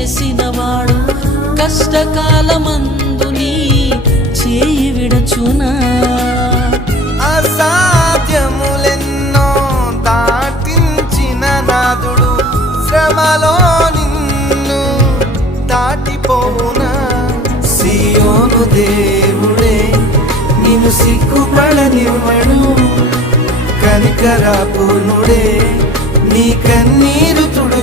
చేసినవాడు కష్టకాలమందు నీ చేయి విడచునా? అసాధ్యములెన్నో దాటించిన నాదుడు శ్రమలో నిన్ను దాటిపోవునా? సియోను దేవుడే నిన్ను సిగ్గుపడనివ్వడు, కనికరాపూర్ణుడే నీ కన్నీరు తుడు